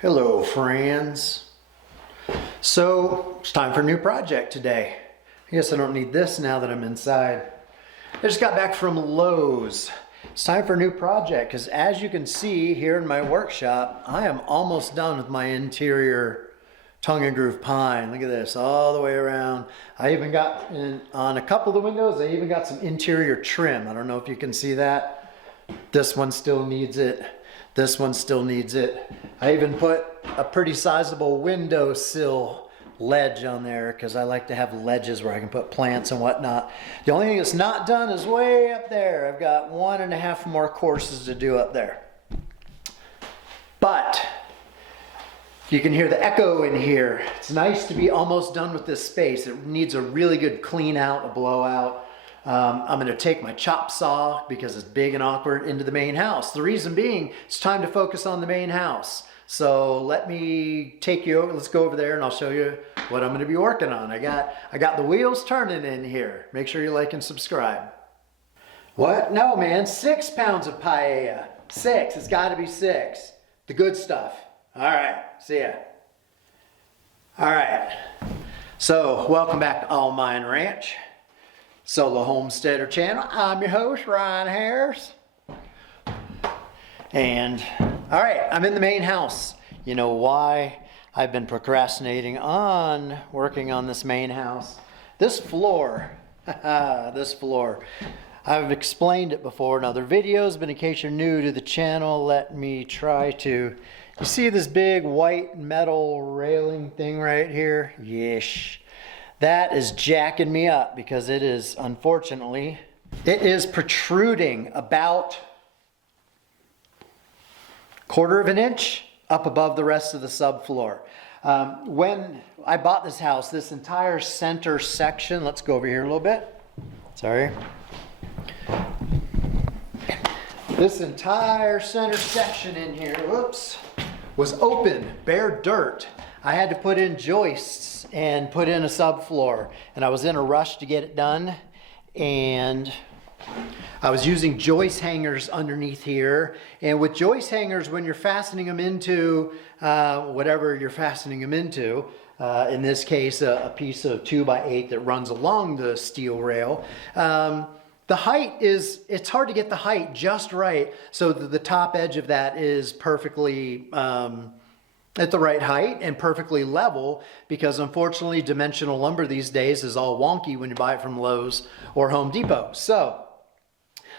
Hello friends. So it's time for a new project today. I guess I don't need this now that I'm inside. I just got back from Lowe's. It's time for a new project because as you can see here in my workshop, I am almost done with my interior tongue and groove pine. Look at this, all the way around. I even got, on a couple of the windows, I even got some interior trim. I don't know if you can see that. This one still needs it. This one still needs it. I even put a pretty sizable windowsill ledge on there because I like to have ledges where I can put plants and whatnot. The only thing that's not done is way up there. I've got 1.5 more courses to do up there. But you can hear the echo in here. It's nice to be almost done with this space. It needs a really good clean out, a blowout. I'm going to take my chop saw because it's big and awkward into the main house. The reason being, it's time to focus on the main house. So let me take you over. Let's go over there and I'll show you what I'm going to be working on. I got the wheels turning in here. Make sure you like and subscribe. What? No, man. 6 pounds of paella. 6. It's got to be 6. The good stuff. All right. See ya. All right. So welcome back to All Mine Ranch. Solo Homesteader channel. I'm your host, Ryan Harris. And all right, I'm in the main house. You know why I've been procrastinating on working on this main house? This floor, this floor. I've explained it before in other videos, but in case you're new to the channel, let me try to. You see this big white metal railing thing right here? Yes. That is jacking me up because it is, unfortunately, it is protruding about 1/4 of an inch up above the rest of the subfloor. When I bought this house, this entire center section, let's go over here a little bit. Sorry. This entire center section in here, whoops, was open, bare dirt. I had to put in joists and put in a subfloor, and I was in a rush to get it done, and I was using joist hangers underneath here. And with joist hangers, when you're fastening them into whatever you're fastening them into, in this case a piece of 2x8 that runs along the steel rail, the height is, it's hard to get the height just right so that the top edge of that is perfectly at the right height and perfectly level, because unfortunately dimensional lumber these days is all wonky when you buy it from Lowe's or Home Depot. So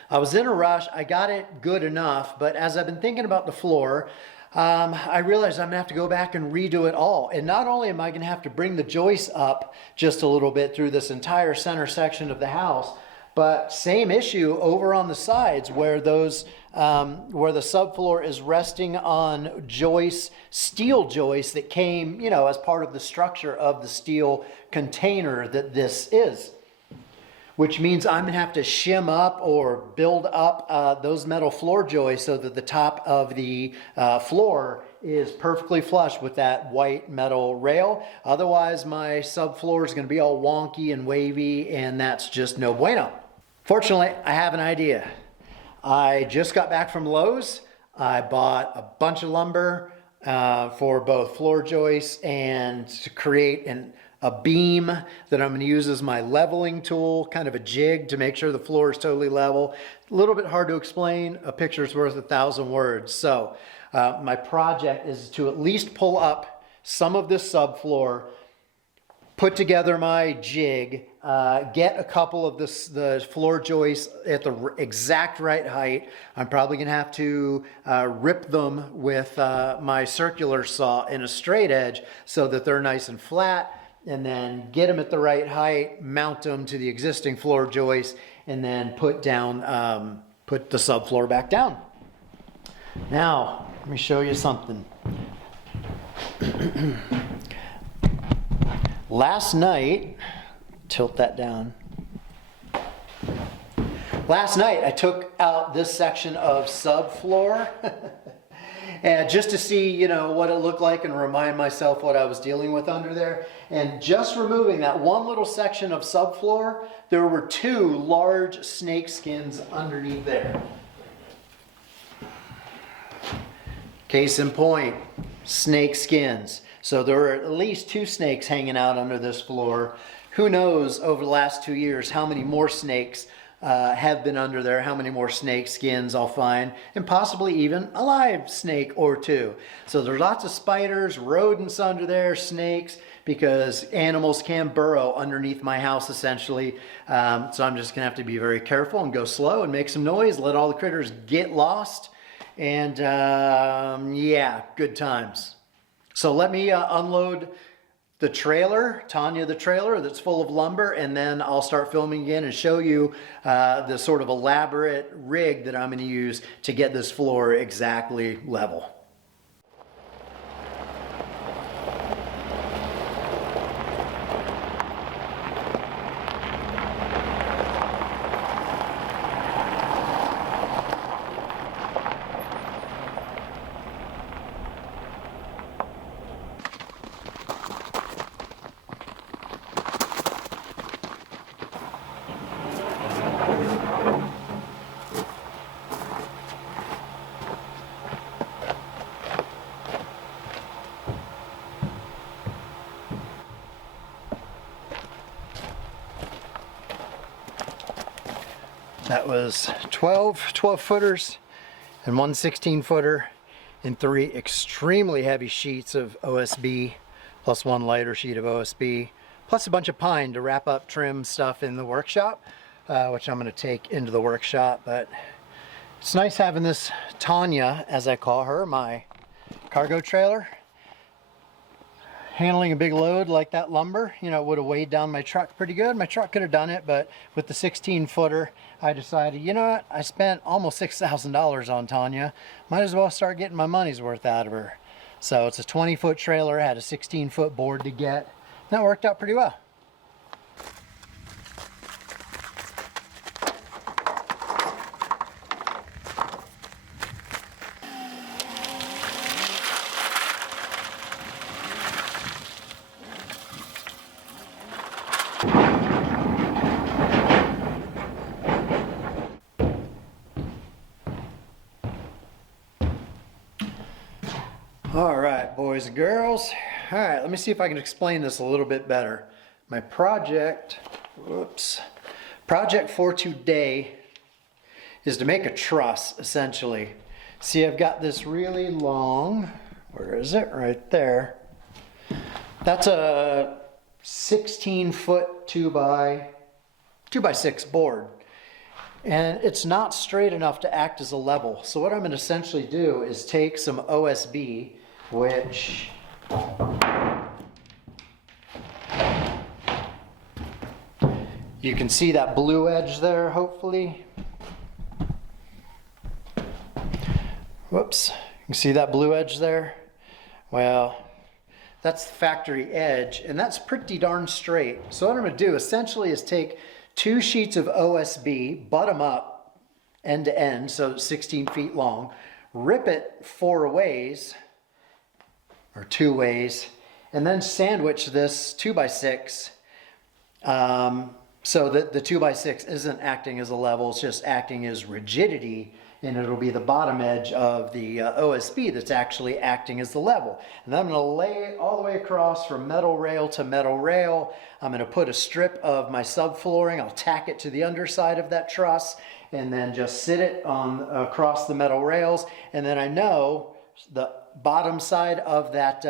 I was in a rush. I got it good enough, but as I've been thinking about the floor, I realized I'm gonna have to go back and redo it all. And not only am I gonna have to bring the joists up just a little bit through this entire center section of the house, but same issue over on the sides where those where the subfloor is resting on joists, steel joists that came, you know, as part of the structure of the steel container that this is. Which means I'm gonna have to shim up or build up those metal floor joists so that the top of the floor is perfectly flush with that white metal rail. Otherwise, my subfloor is gonna be all wonky and wavy, and that's just no bueno. Fortunately, I have an idea. I just got back from Lowe's. I bought a bunch of lumber for both floor joists and to create a beam that I'm going to use as my leveling tool, kind of a jig to make sure the floor is totally level. A little bit hard to explain. A picture's worth 1,000 words. So my project is to at least pull up some of this subfloor, put together my jig, get a couple of the floor joists at the exact right height. I'm probably gonna have to rip them with my circular saw in a straight edge so that they're nice and flat, and then get them at the right height, mount them to the existing floor joist, and then put down, put the subfloor back down. Now, let me show you something. Last night, tilt that down. Last night I took out this section of subfloor and just to see, you know, what it looked like and remind myself what I was dealing with under there. And just removing that one little section of subfloor, there were 2 large snake skins underneath there. Case in point, snake skins. So there are at least 2 snakes hanging out under this floor. Who knows over the last 2 years how many more snakes have been under there, how many more snake skins I'll find, and possibly even a live snake or 2. So there's lots of spiders, rodents under there, snakes, because animals can burrow underneath my house essentially. So I'm just gonna have to be very careful and go slow and make some noise, let all the critters get lost, and yeah, good times. So let me unload the trailer, Tanya the trailer that's full of lumber, and then I'll start filming again and show you the sort of elaborate rig that I'm going to use to get this floor exactly level. That was 12 footers and 1 16-footer and 3 extremely heavy sheets of OSB plus 1 lighter sheet of OSB plus a bunch of pine to wrap up trim stuff in the workshop, which I'm going to take into the workshop. But it's nice having this Tanya, as I call her, my cargo trailer, handling a big load like that lumber. You know, it would have weighed down my truck pretty good. My truck could have done it, but with the 16-footer, I decided, you know what, I spent almost $6,000 on Tanya. Might as well start getting my money's worth out of her. So it's a 20-foot trailer, had a 16-foot board to get. And that worked out pretty well. All right, boys and girls. All right, let me see if I can explain this a little bit better. My project for today is to make a truss, essentially. See, I've got this really long, where is it? Right there. That's a 16-foot 2x6 board. And it's not straight enough to act as a level. So what I'm going to essentially do is take some OSB, which you can see that blue edge there, hopefully. Whoops, you can see that blue edge there? Well, that's the factory edge, and that's pretty darn straight. So what I'm going to do essentially is take 2 sheets of OSB, butt them up end to end, so 16 feet long, rip it 4 ways, or 2 ways, and then sandwich this 2x6 so that the 2x6 isn't acting as a level, it's just acting as rigidity, and it'll be the bottom edge of the OSB that's actually acting as the level. And then I'm going to lay it all the way across from metal rail to metal rail. I'm going to put a strip of my subflooring, I'll tack it to the underside of that truss, and then just sit it on across the metal rails. And then I know the bottom side of that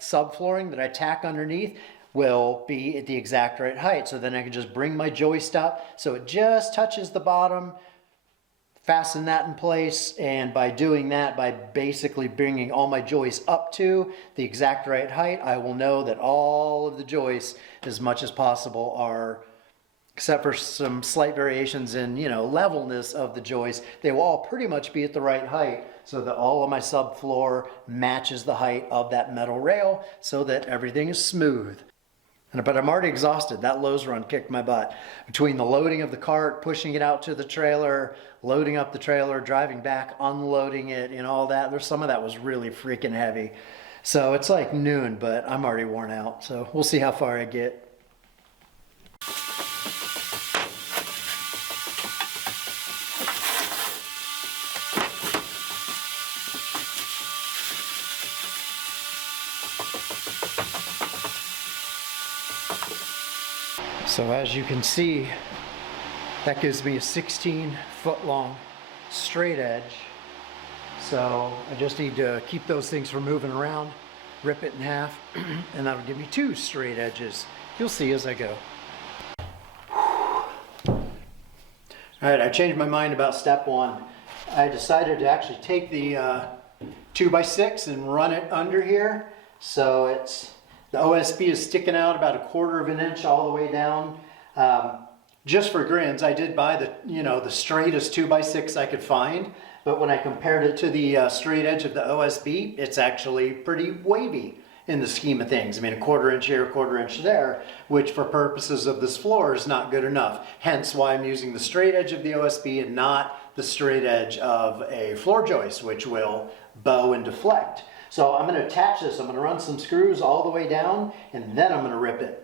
subflooring that I tack underneath will be at the exact right height. So then I can just bring my joist up so it just touches the bottom, fasten that in place, and by doing that, by basically bringing all my joists up to the exact right height, I will know that all of the joists, as much as possible, are, except for some slight variations in, you know, levelness of the joists, they will all pretty much be at the right height, so that all of my subfloor matches the height of that metal rail so that everything is smooth. But I'm already exhausted. That Lowe's run kicked my butt. Between the loading of the cart, pushing it out to the trailer, loading up the trailer, driving back, unloading it, and all that. There's some of that was really freaking heavy. So it's like noon, but I'm already worn out. So we'll see how far I get. So as you can see, that gives me a 16-foot long straight edge. So I just need to keep those things from moving around, rip it in half, and that'll give me 2 straight edges. You'll see as I go. All right, I changed my mind about step 1. I decided to actually take the 2x6 and run it under here. So the OSB is sticking out about 1/4 of an inch all the way down. Just for grins, I did buy the straightest 2x6 I could find, but when I compared it to the straight edge of the OSB, it's actually pretty wavy in the scheme of things. I mean, 1/4 inch here, 1/4 inch there, which for purposes of this floor is not good enough. Hence why I'm using the straight edge of the OSB and not the straight edge of a floor joist, which will bow and deflect. So I'm going to attach this. I'm going to run some screws all the way down, and then I'm going to rip it.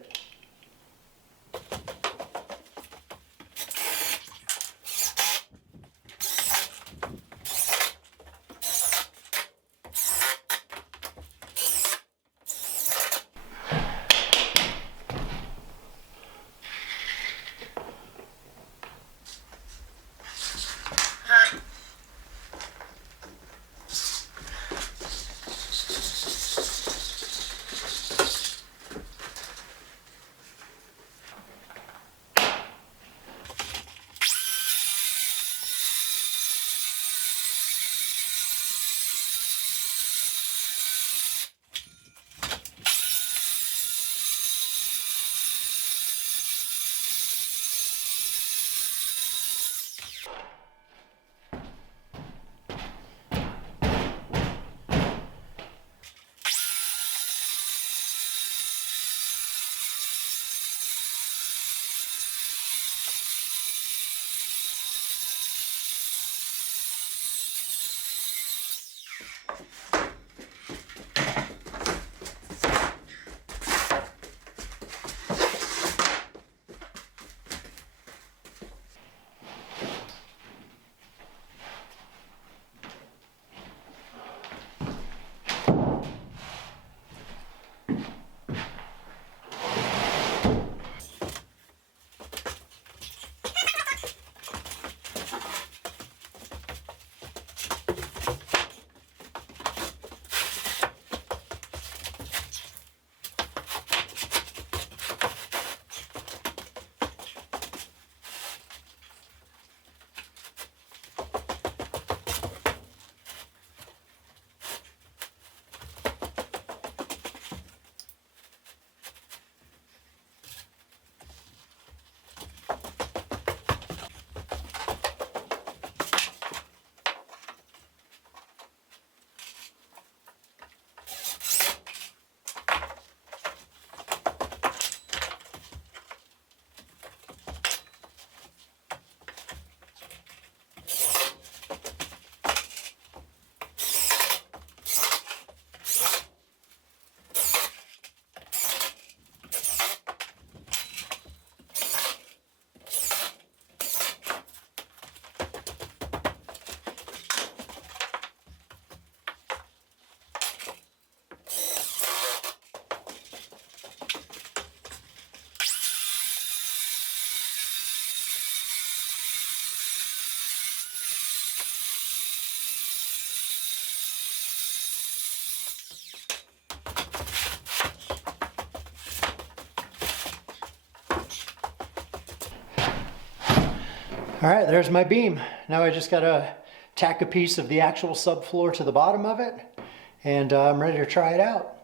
All right, there's my beam. Now I just gotta tack a piece of the actual subfloor to the bottom of it, and I'm ready to try it out.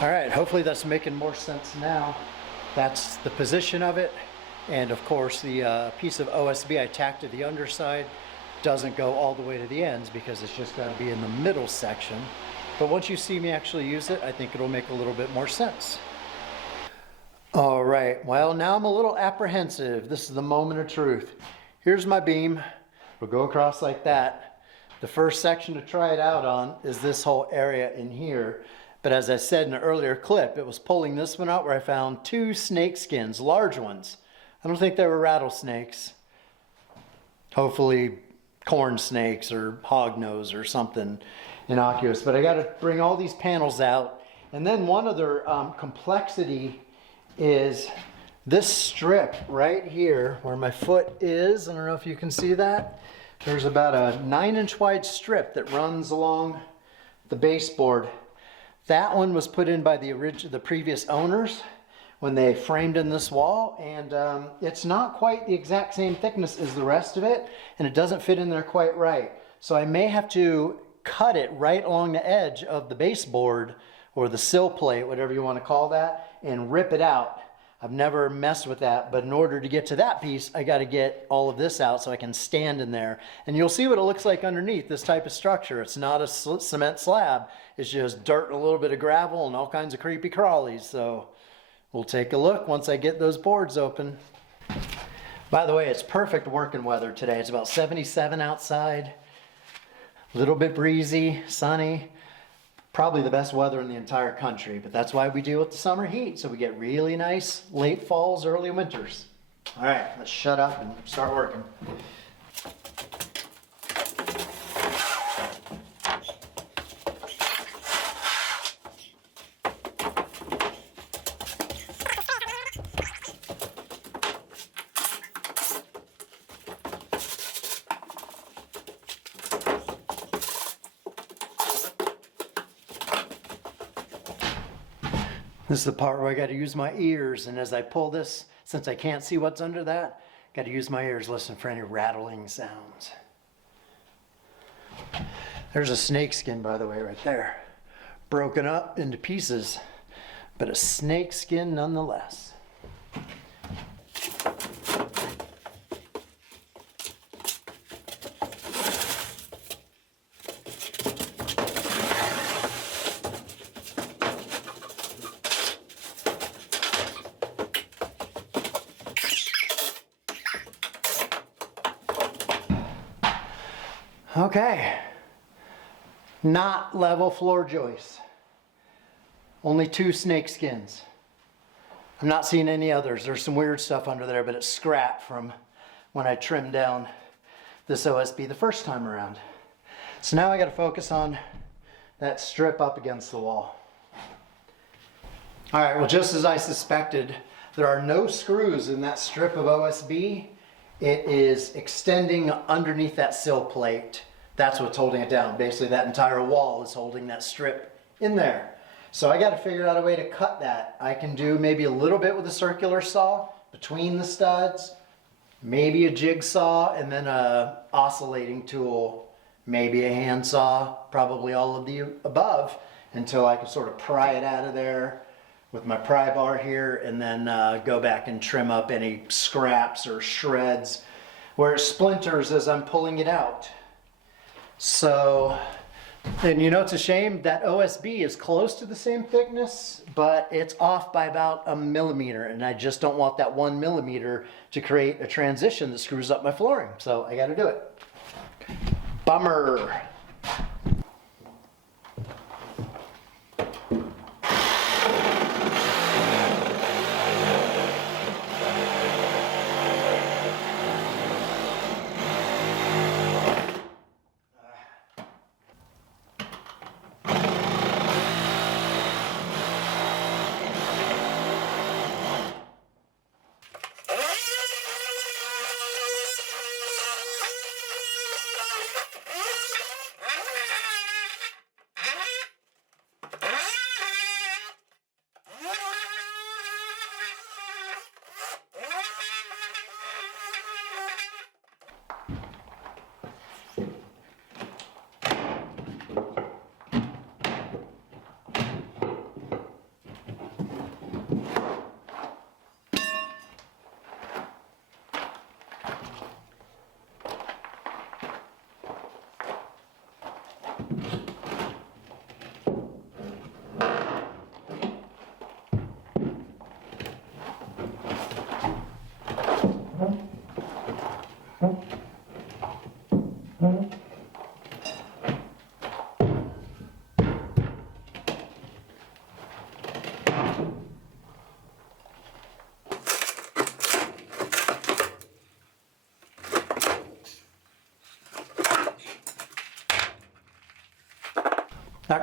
All right, hopefully that's making more sense now. That's the position of it. And of course, the piece of OSB I tacked to the underside doesn't go all the way to the ends because it's just got to be in the middle section. But once you see me actually use it, I think it'll make a little bit more sense. All right, well, now I'm a little apprehensive. This is the moment of truth. Here's my beam. It'll go across like that. The first section to try it out on is this whole area in here. But as I said in an earlier clip, it was pulling this one out where I found 2 snake skins, large ones. I don't think they were rattlesnakes. Hopefully corn snakes or hognose or something innocuous. But I got to bring all these panels out. And then one other complexity is this strip right here where my foot is. I don't know if you can see that. There's about a 9-inch wide strip that runs along the baseboard. That one was put in by the previous owners when they framed in this wall, and it's not quite the exact same thickness as the rest of it, and it doesn't fit in there quite right. So I may have to cut it right along the edge of the baseboard or the sill plate, whatever you want to call that, and rip it out. I've never messed with that, but in order to get to that piece, I got to get all of this out so I can stand in there. And you'll see what it looks like underneath this type of structure. It's not a cement slab. It's just dirt and a little bit of gravel and all kinds of creepy crawlies. So we'll take a look once I get those boards open. By the way, it's perfect working weather today. It's about 77 outside, a little bit breezy, sunny. Probably the best weather in the entire country, but that's why we deal with the summer heat, so we get really nice late falls, early winters. All right, let's shut up and start working. This is the part where I got to use my ears, and as I pull this, since I can't see what's under that, got to use my ears, listen for any rattling sounds. There's a snake skin, by the way, right there. Broken up into pieces, but a snake skin nonetheless. Okay, not level floor joists. Only 2 snake skins. I'm not seeing any others. There's some weird stuff under there, but it's scrap from when I trimmed down this OSB the first time around. So now I got to focus on that strip up against the wall. All right, well, just as I suspected, there are no screws in that strip of OSB. It is extending underneath that sill plate. That's what's holding it down. Basically, that entire wall is holding that strip in there. So I got to figure out a way to cut that. I can do maybe a little bit with a circular saw between the studs, maybe a jigsaw, and then a oscillating tool, maybe a handsaw, probably all of the above, until I can sort of pry it out of there with my pry bar here, and then go back and trim up any scraps or shreds where it splinters as I'm pulling it out. So, and you know, it's a shame that OSB is close to the same thickness, but it's off by about 1 millimeter, and I just don't want that 1 millimeter to create a transition that screws up my flooring. So I got to do it. Bummer.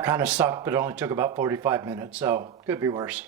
kind of sucked, but it only took about 45 minutes, so could be worse.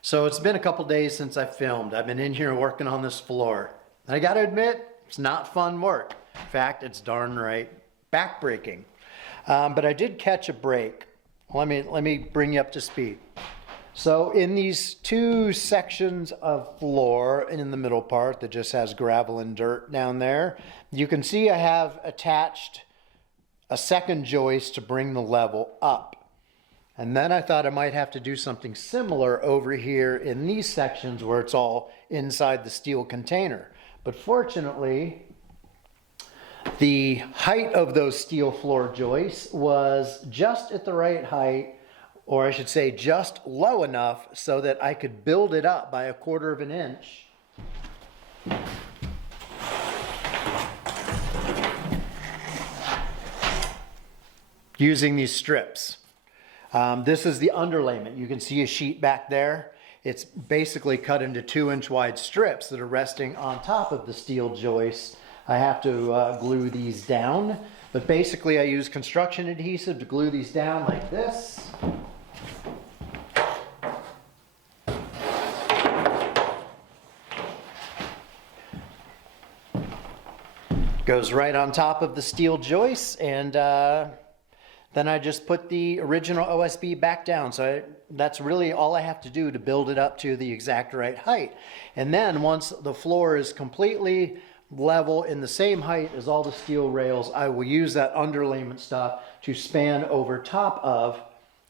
So it's been a couple days since I filmed. I've been in here working on this floor. And I gotta admit, it's not fun work. In fact, it's darn right backbreaking. But I did catch a break. Let me bring you up to speed. So in these two sections of floor in the middle part that just has gravel and dirt down there, you can see I have attached a second joist to bring the level up. And then I thought I might have to do something similar over here in these sections where it's all inside the steel container. But fortunately, the height of those steel floor joists was just at the right height, or I should say just low enough so that I could build it up by 1/4 of an inch. Using these strips. This is the underlayment. You can see a sheet back there. It's basically cut into 2-inch wide strips that are resting on top of the steel joists. I have to glue these down, but basically I use construction adhesive to glue these down like this. Goes right on top of the steel joists, and then I just put the original OSB back down. So that's really all I have to do to build it up to the exact right height. And then once the floor is completely level in the same height as all the steel rails, I will use that underlayment stuff to span over top of.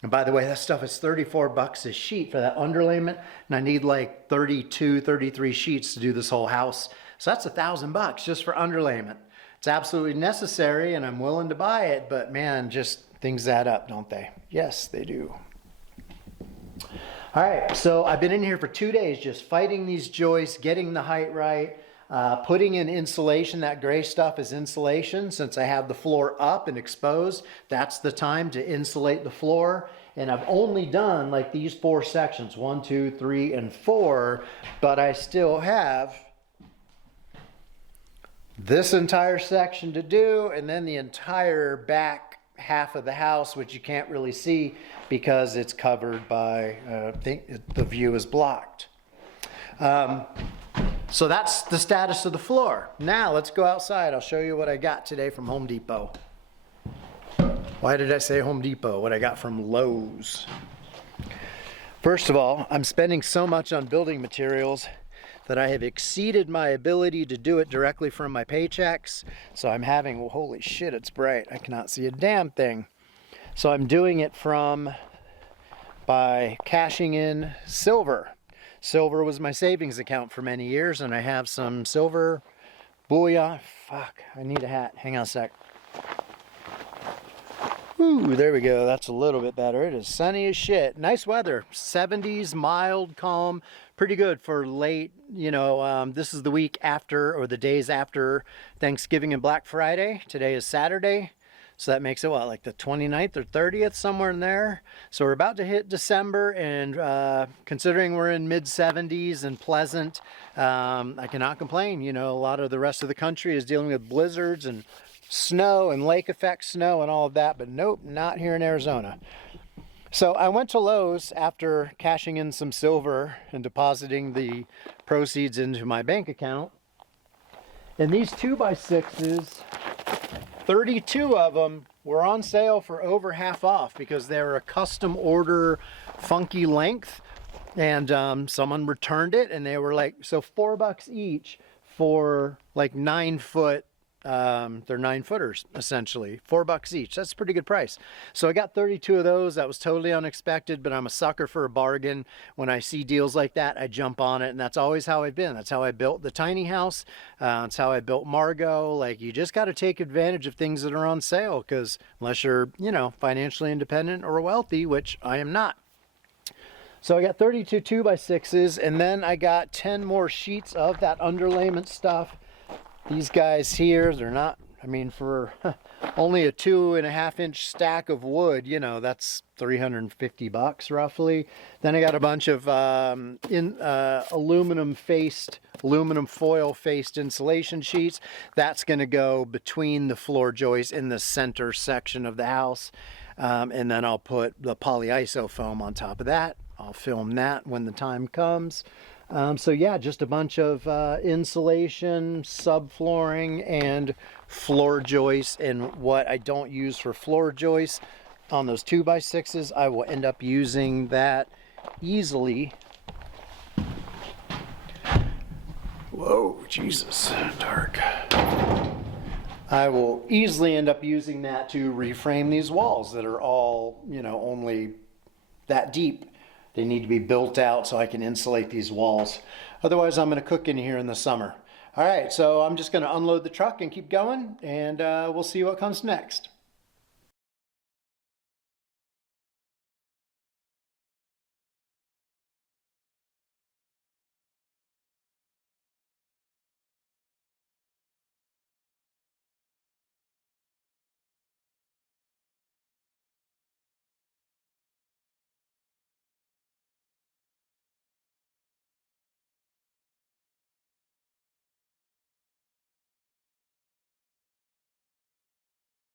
And by the way, that stuff is 34 bucks a sheet for that underlayment. And I need like 32, 33 sheets to do this whole house. So that's $1,000 just for underlayment. It's absolutely necessary and I'm willing to buy it, but man, just things add up, don't they? Yes, they do. All right, so I've been in here for 2 days just fighting these joists, getting the height right, putting in insulation. That gray stuff is insulation. Since I have the floor up and exposed, that's the time to insulate the floor. And I've only done like these 4 sections, 1, 2, 3, and 4, but I still have this entire section to do, and then the entire back half of the house, which you can't really see because it's covered by, the view is blocked. So that's the status of the floor. Now let's go outside. I'll show you what I got today from Home Depot. Why did I say Home Depot? What I got from Lowe's. First of all, I'm spending so much on building materials that I have exceeded my ability to do it directly from my paychecks. So I'm having, well, holy shit, it's bright. I cannot see a damn thing. So I'm doing it by cashing in silver. Silver was my savings account for many years, and I have some silver bullion. Fuck, I need a hat. Hang on a sec. Ooh, there we go. That's a little bit better. It is sunny as shit. Nice weather. 70s, mild, calm. Pretty good for late, this is the week after, or the days after Thanksgiving and Black Friday. Today is Saturday. So that makes it what, like the 29th or 30th, somewhere in there. So we're about to hit December, and considering we're in mid-70s and pleasant, I cannot complain. A lot of the rest of the country is dealing with blizzards and snow and lake effect snow and all of that, but nope, not here in Arizona. So I went to Lowe's after cashing in some silver and depositing the proceeds into my bank account. And these 2x6s, 32 of them were on sale for over half off because they were a custom order funky length. And someone returned it and they were like, so $4 each for like 9-foot. They're 9-footers essentially, $4 each. That's a pretty good price. So I got 32 of those. That was totally unexpected, but I'm a sucker for a bargain. When I see deals like that, I jump on it, and that's always how I've been. That's how I built the tiny house. That's how I built Margot. Like, you just got to take advantage of things that are on sale, because unless you're, you know, financially independent or wealthy, which I am not. So I got 32 2x6s, and then I got 10 more sheets of that underlayment stuff. These guys here, they're not, I mean, for only a 2.5-inch stack of wood, you know, that's $350 roughly. Then I got a bunch of aluminum foil faced insulation sheets. That's going to go between the floor joists in the center section of the house. And then I'll put the polyiso foam on top of that. I'll film that when the time comes. So yeah, just a bunch of insulation, subflooring, and floor joists. And what I don't use for floor joists on those 2x6s, I will end up using that easily. Whoa, Jesus, dark. I will easily end up using that to reframe these walls that are all, you know, only that deep. They need to be built out so I can insulate these walls. Otherwise, I'm going to cook in here in the summer. All right, so I'm just going to unload the truck and keep going, and we'll see what comes next.